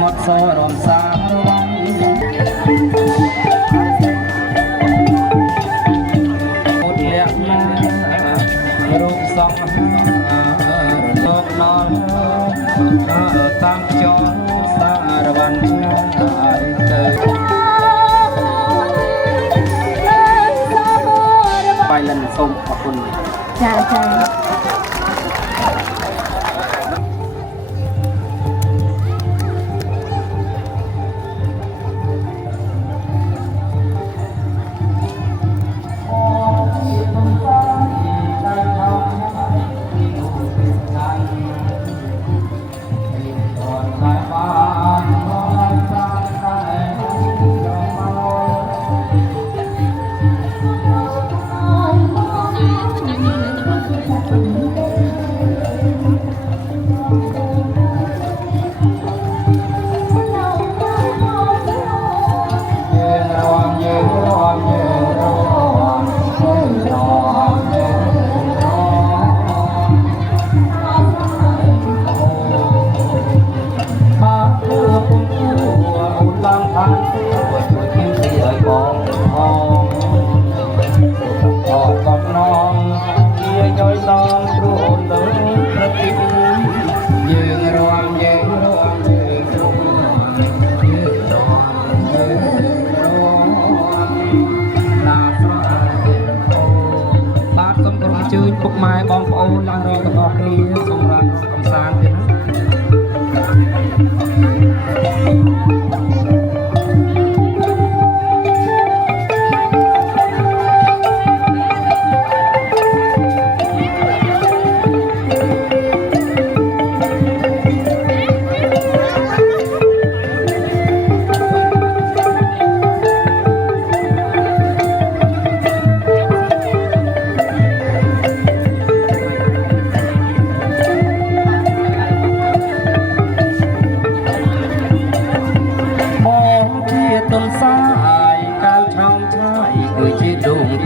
មាត់សរំសារវងពុទ្ធលក្ខណារូបសង្ឃលោកដល់តាំងចងសារវ័នឆ្ងាយទៅបាយលិនសូមអរគុណចាចាជួយពុកម៉ែបងប្អូនឡើងរកទាំងអស់គ្នាសម្រាប់កំសាន្តទៀតណា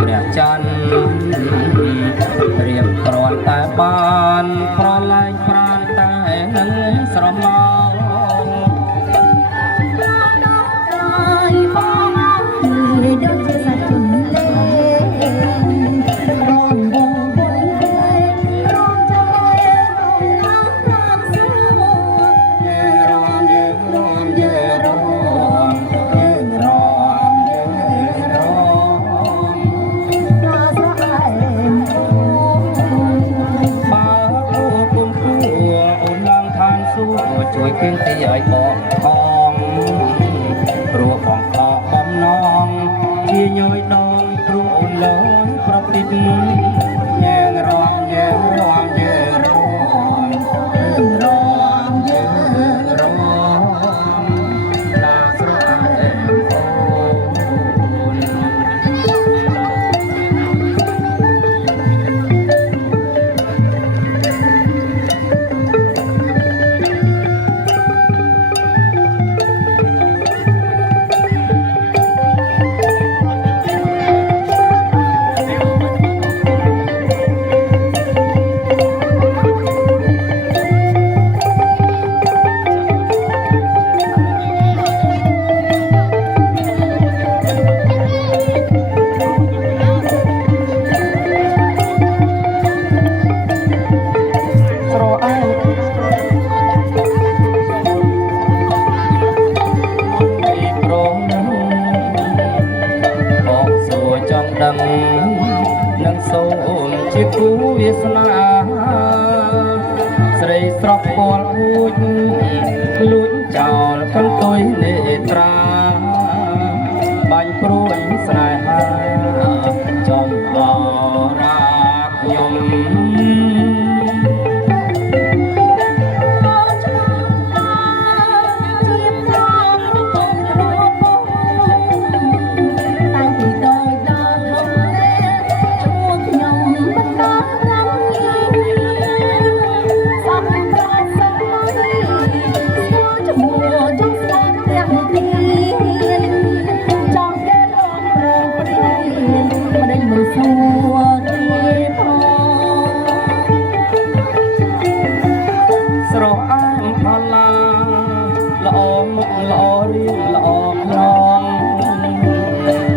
ព្រះច័ន្ទរៀបគ្រាន់តែបានប្រឡែងប្រានតែនឹងស្រមោលដូចជាសាច់ជុំលេរងវងវងរងចាំរងប្រាំសួររងយើងរងយើងរងជួយគៀងទីឲ្យបងផងព្រោះបងខកបំណងជាញយដងព្រោះអូនលងប្រតិទយើងរងយើងរងយើងរងរងយើងរងឡាស្រែអូននឹងសូមជាគូវាសនាស្រីស្រស់ពណ៌អួចលួចចោលកន្ទុយនេត្រាបាញ់ព្រួយស្នេហាចំអរាខ្ញុំ ល្អមុខល្អរៀងល្អខ្នង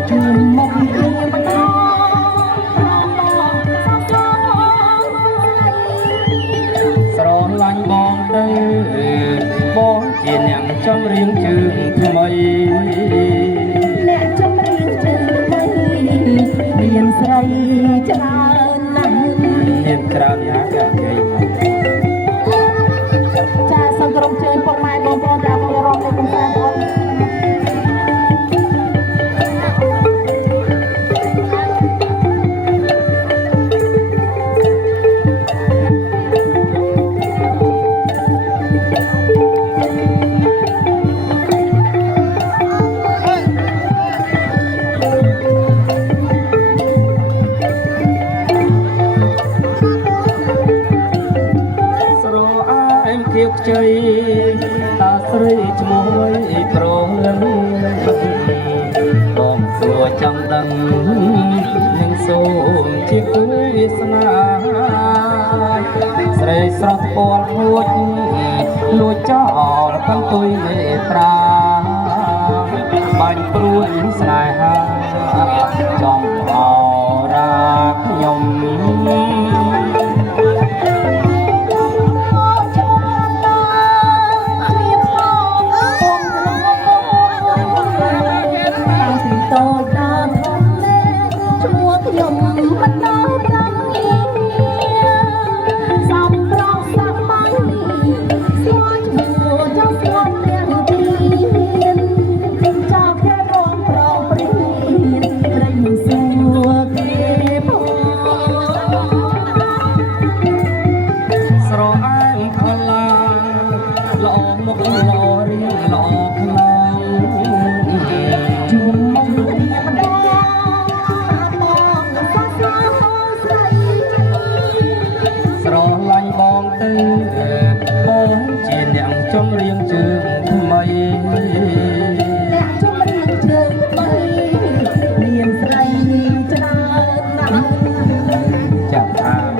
ជួយមុខរៀងម្ដងស្រឡាញ់បងទៅបងជាអ្នកចម្រៀងជើងថ្មីអ្នកចម្រៀងជើងថ្មីមានស្រីច្រើនណាស់មានច្រើនណាស់ចាសូមក្រុមជើងពុកម៉ែបងប្អូនដែលមានរំលេចកំសាន្តអត់ខ្ចីតាស្រីឈ្មោះប្រលឹងបងសួរចង់ដឹងនឹងសូមជាគូវាសនាស្រីស្រស់ពណ៌ហួចលួចចោលបន្ទុយមេត្រាបាញ់ព្រួយស្នេហាចង់អរាខ្ញុំ ចម្រៀងជើងថ្មីអ្នកចម្រៀងជើងថ្មីមានស្រីច្រើនណាស់ចាប់អា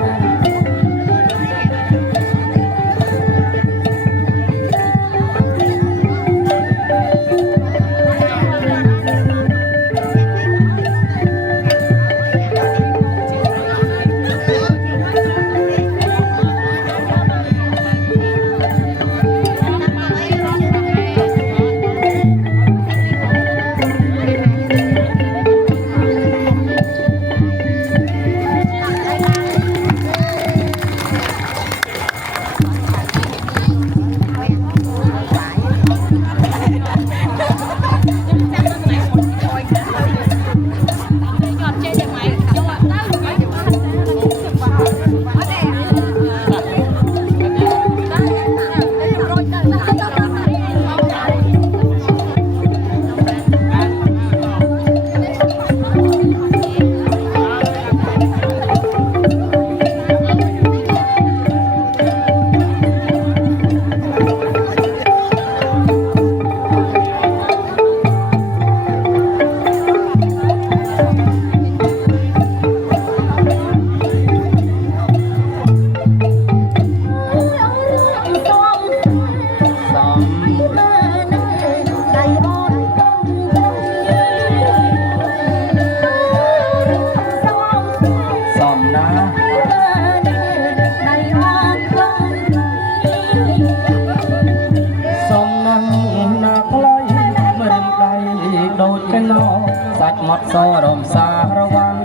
សាច់មាត់សរំសារវ័ន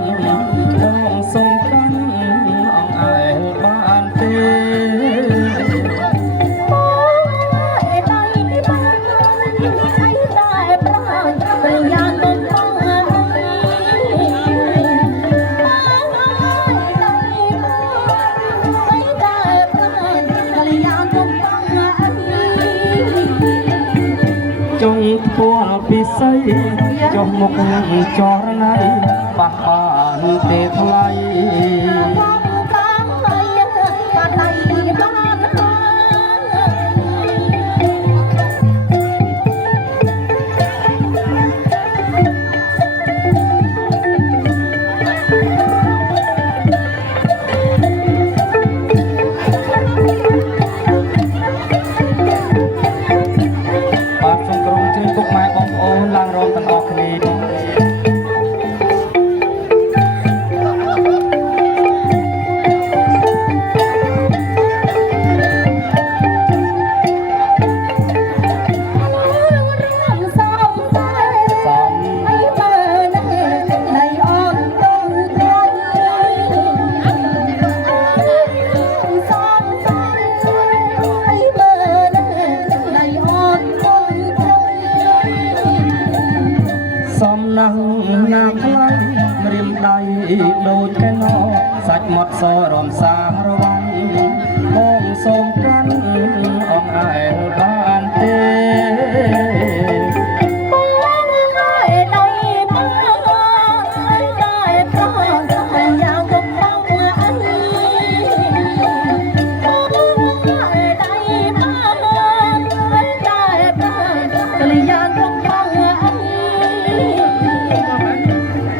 បងសូមកាន់អង្អែលបានទេចុងធ្ពាល់ពិសីចុះមុខចរណៃបះបានទេថ្លៃ ដៃដូចកែណោសាច់មាត់សរំសារវ៉ាន់បងសូមកាន់អងអែលបានទេ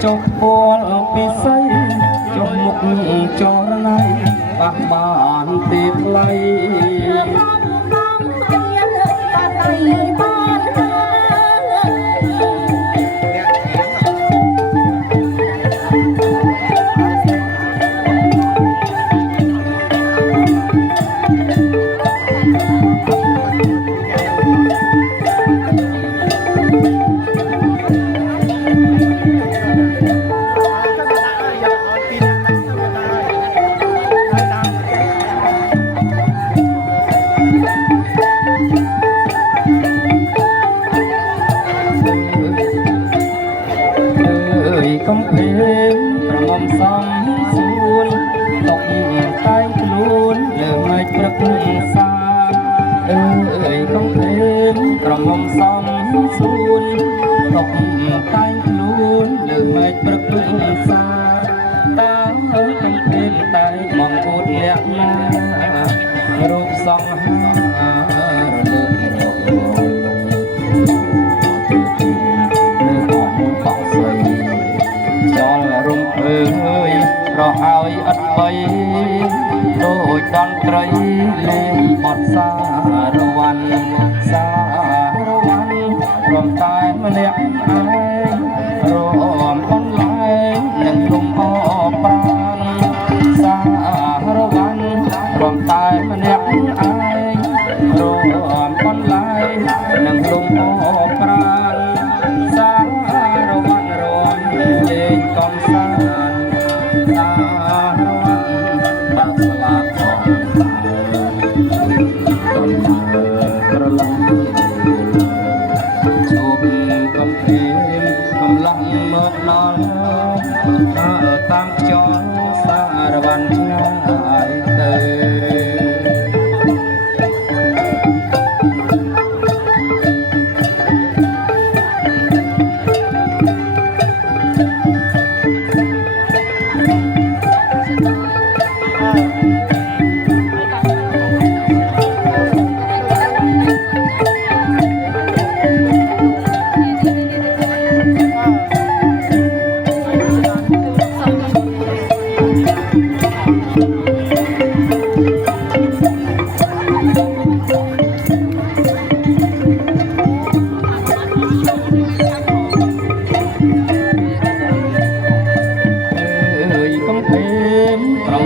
ចុះពលពិសីចុះមុខចរណៃបះបានទីផ្លៃកំភេងប្រងំសំសួនតកតែខ្លួនលើមេឃព្រឹកសាកំភេងប្រងំសំសួនតកតែខ្លួនលើមេឃព្រឹកសាតាមកំភេងតែមកអួតលក្ខណារូបសង្ហារលើករកចលរំភើយប្រហើយអត់បីដូចតន្ត្រីលេងបទសារវ័នសារវ័នរំតែម្នាក់ឯងរំបំលែងនឹងលំអប្រាណសារវ័នរំតែម្នាក់ឯងរំបំលែងនឹងលំអប្រាណសារវ័នរំលេងកំសាន្តសារវ័នបាក់ស្លាកផងក្រឡំជួបកំភៀងកំឡំមកដល់តាមខ្យល់សារវ័នឆ្ងាយទៅ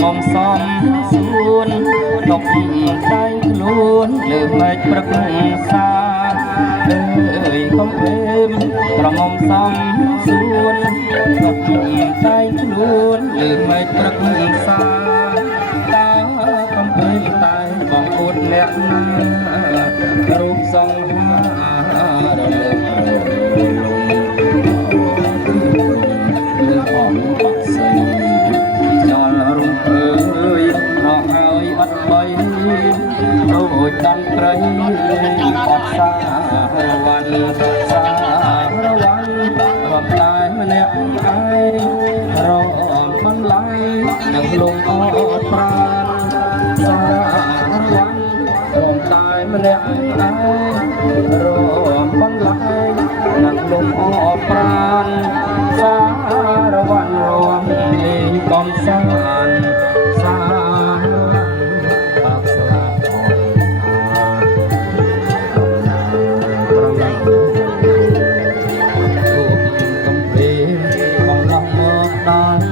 ងំសំសួនតកតែខ្លួនលើមេឃព្រឹកសាកំភេងក្រមុំសំសួនតកតែខ្លួនលើមេឃព្រឹកសាតាកំភេងតែបងអួតលក្ខណារូបសង្ហារលើលើអមបាក់សៃចលរំភើយរកហើយអត់បីដូចតន្ត្រីបទសារវ័នសារវ័នរំតែម្នាក់ឯងរងបន្លាយនឹងលំអត់ប្រាណសារវ័នរំតែម្នាក់ឯងរងបន្លាយនឹងលំអត់ប្រាណសារវ័នរំលេងកំសាន្តសារបាក់ស្លាកប្រឡំជួបកំភេងកំឡោះមកដល់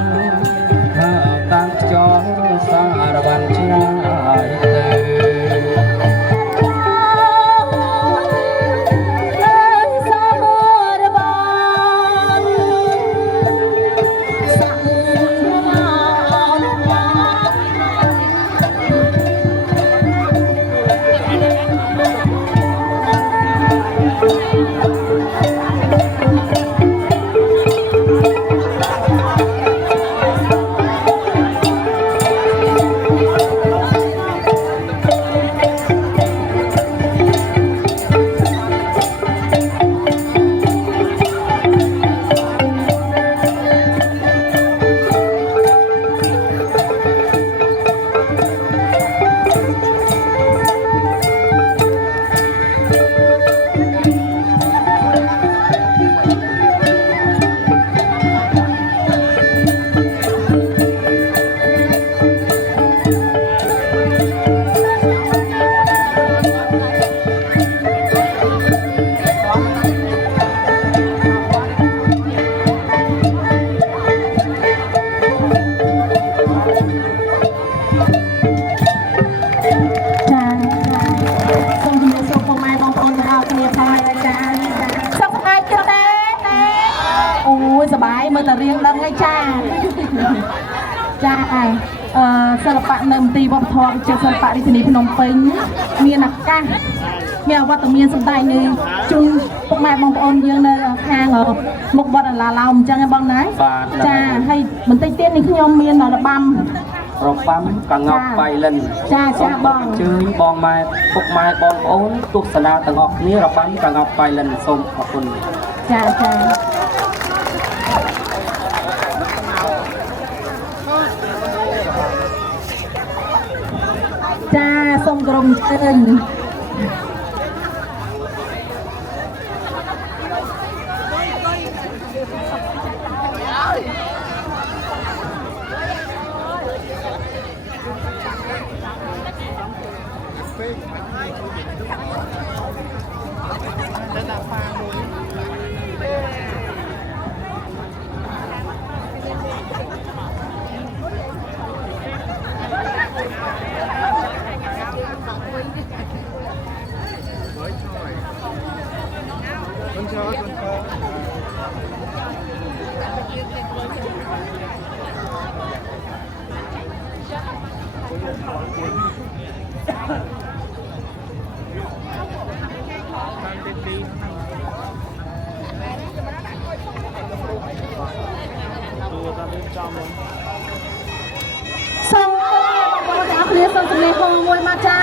តាមខ្យល់សារវ័នឆ្ងាយទៅសារវ័ន ยเมื่อแต่เรียงดังให้จ้าจ้าศิลปะเนิมตีวัฒนธรรมเจศิลปะดิษณีพนมเปญมีนักการมีวัตถุมีสมได้นี่จุงพวกแม่บางคนยังในข้างมุกวัดลาลาวจังไงบ้างนะจ้าให้เหมือนเตี้ยนี่ขยมมีนระบำ รบปั๊มกังเอาไปเล่น จ้าจ้าบ้อง ชื่อบองไม้พวกไม้บองโอนตุกสนาต่างออกนี้รบปั๊มกังเอาไปเล่นส้มขอบคุณ จ้าจ้าจ้าส้มกรมเชิญส่งบางคนจะเอาเรียนส่งสมัยฮองมวยมาจ้า